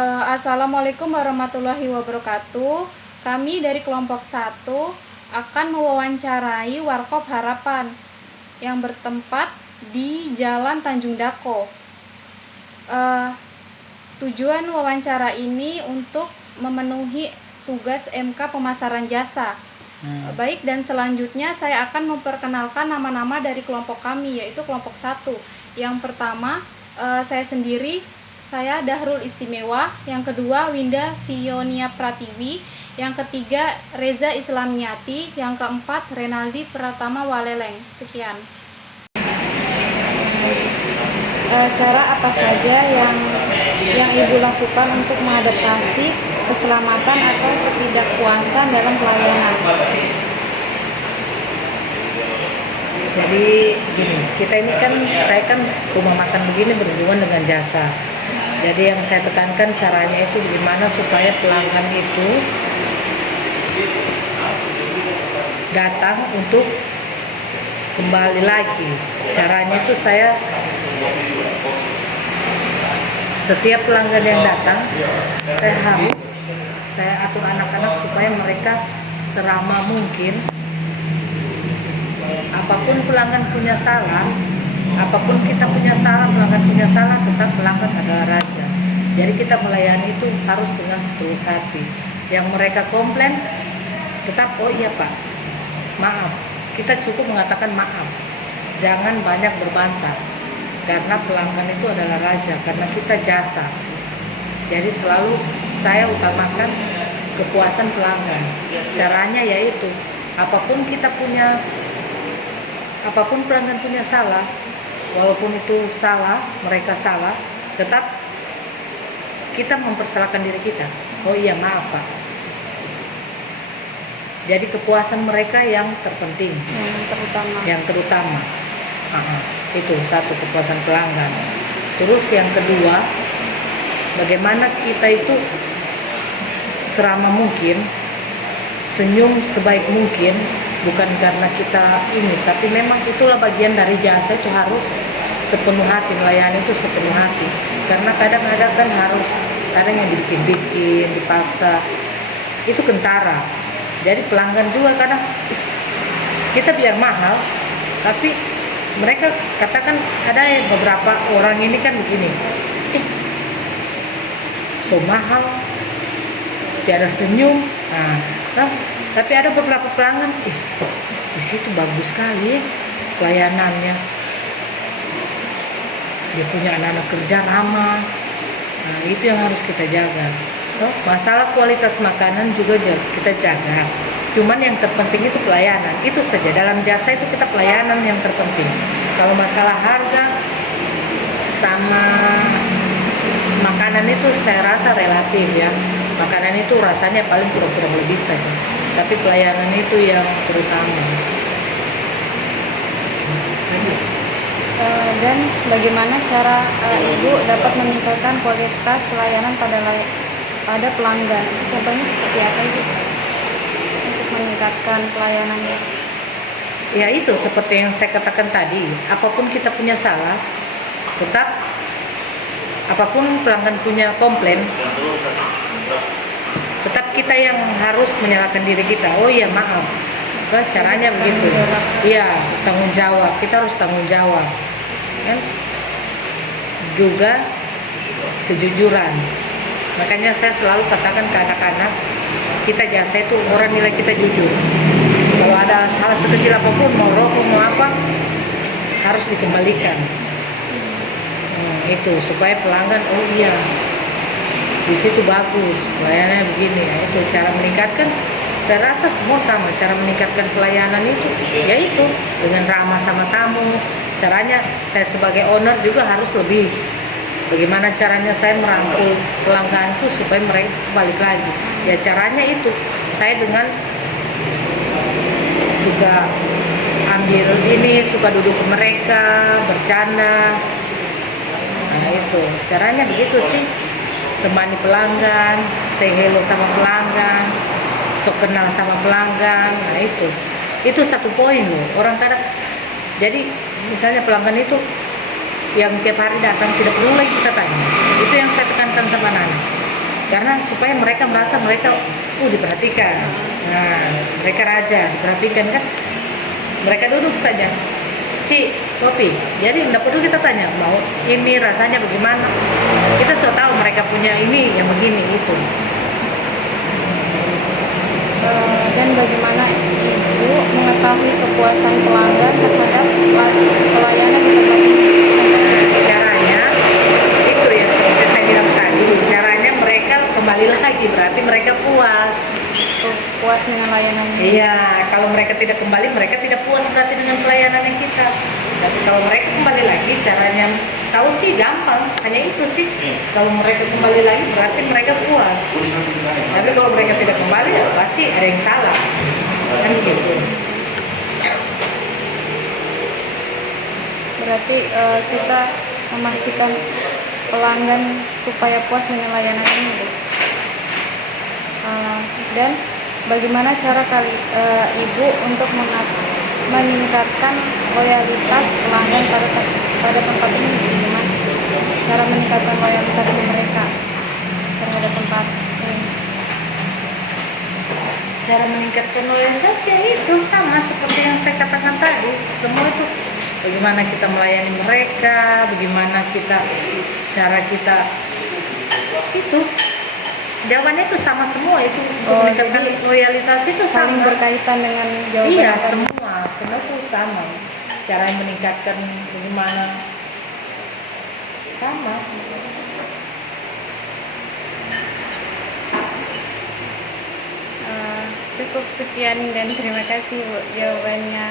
Assalamualaikum warahmatullahi wabarakatuh. Kami dari kelompok 1 akan mewawancarai Warkop Harapan yang bertempat di Jalan Tanjung Dako. Tujuan wawancara ini untuk memenuhi tugas MK pemasaran jasa. Baik, dan selanjutnya saya akan memperkenalkan nama-nama dari kelompok kami, yaitu kelompok 1. Yang pertama, saya sendiri, saya Dahrul Istimewa. Yang kedua, Winda Fionia Pratiwi. Yang ketiga, Reza Islamiati. Yang keempat, Renaldi Pratama Waleleng. Sekian. Cara apa saja yang Ibu lakukan untuk mengadaptasi keselamatan atau ketidakpuasan dalam pelayanan? Jadi gini, kita ini kan, saya kan rumah makan begini berhubungan dengan jasa. Jadi yang saya tekankan caranya itu gimana supaya pelanggan itu datang untuk kembali lagi. Caranya itu saya setiap pelanggan yang datang, saya atur anak-anak supaya mereka seramah mungkin. Apapun pelanggan punya salah, apapun kita punya salah, pelanggan punya salah, tetap pelanggan adalah raja. Jadi kita melayani itu harus dengan setulus hati. Yang mereka komplain, tetap oh iya Pak, maaf. Kita cukup mengatakan maaf. Jangan banyak berbantah. Karena pelanggan itu adalah raja, karena kita jasa. Jadi selalu saya utamakan kepuasan pelanggan. Caranya yaitu apapun pelanggan punya salah, walaupun itu salah, mereka salah, tetap kita mempersalahkan diri kita. Oh iya maaf Pak. Jadi kepuasan mereka yang terpenting, yang terutama. Itu satu, kepuasan pelanggan. Terus yang kedua, bagaimana kita itu seramah mungkin, senyum sebaik mungkin. Bukan karena kita ini, tapi memang itulah bagian dari jasa, itu harus sepenuh hati, melayani itu sepenuh hati. Karena kadang-kadang kan kadang yang dibikin-bikin, dipaksa, itu kentara. Jadi pelanggan juga kadang, kita biar mahal, tapi mereka katakan, ada beberapa orang ini kan begini, so mahal, tiada senyum. Tapi ada beberapa pelanggan, di situ bagus sekali pelayanannya. Dia punya anak-anak kerja ramah. Itu yang harus kita jaga. Masalah kualitas makanan juga kita jaga. Cuman yang terpenting itu pelayanan. Itu saja, dalam jasa itu kita pelayanan yang terpenting. Kalau masalah harga sama makanan itu saya rasa relatif ya. Makanan itu rasanya paling kurang lebih saja, tapi pelayanan itu yang terutama. Dan bagaimana cara Ibu dapat meningkatkan kualitas layanan pada pelanggan? Contohnya seperti apa Ibu untuk meningkatkan pelayanannya? Ya itu seperti yang saya katakan tadi, apapun kita punya salah, tetap apapun pelanggan punya komplain, tetap kita yang harus menyalahkan diri kita. Oh iya maaf, caranya begitu. Iya, tanggung jawab, kita harus tanggung jawab kan? Juga kejujuran. Makanya saya selalu katakan ke anak-anak, kita jasa itu orang nilai kita jujur. Kalau ada hal sekecil apapun, mau rokok mau apa, harus dikembalikan. Itu supaya pelanggan, oh iya di situ bagus pelayanannya begini ya. Itu cara meningkatkan. Saya rasa semua sama, cara meningkatkan pelayanan itu yaitu dengan ramah sama tamu. Caranya saya sebagai owner juga harus lebih, bagaimana caranya saya merangkul pelangganku supaya mereka balik lagi. Ya caranya itu saya dengan suka ambil ini, suka duduk ke mereka, bercanda. Itu caranya begitu sih, temani pelanggan, say hello sama pelanggan, sok kenal sama pelanggan. Itu satu poin loh. Orang kadang, jadi misalnya pelanggan itu yang tiap hari datang tidak perlu lagi kita tanya. Itu yang saya tekankan sama anak. karena supaya mereka merasa mereka diperhatikan. Nah, mereka raja diperhatikan kan, mereka duduk saja, Ci, kopi. Jadi tidak perlu kita tanya mau ini rasanya bagaimana, kita sudah tahu mereka punya ini yang begini itu. Dan bagaimana Ibu mengetahui kepuasan pelanggan terhadap pelayanan di tempat ini? Caranya itu yang seperti saya bilang tadi, caranya mereka kembali lagi, berarti mereka puas. Puas dengan layanannya. Iya, kalau mereka tidak kembali, mereka tidak puas berarti dengan pelayanan yang kita. Tapi kalau mereka kembali lagi, caranya tahu sih gampang, hanya itu sih. Kalau mereka kembali lagi, berarti mereka puas. Tapi kalau mereka tidak kembali, ya pasti ada yang salah. Kan gitu. Berarti kita memastikan pelanggan supaya puas dengan layanan ini, Bu. Dan bagaimana cara Ibu untuk meningkatkan loyalitas pelanggan pada tempat ini? Bagaimana cara meningkatkan loyalitas mereka terhadap tempat ini? Cara meningkatkan loyalitas ya itu sama seperti yang saya katakan tadi. Semua itu bagaimana kita melayani mereka, bagaimana cara kita itu. Jawabannya itu sama semua itu, untuk meningkatkan loyalitas itu saling sama. Berkaitan dengan jawaban. Iya, semua itu sama. Cara meningkatkan bagaimana sama. Cukup sekian dan terima kasih, Bu, jawabannya.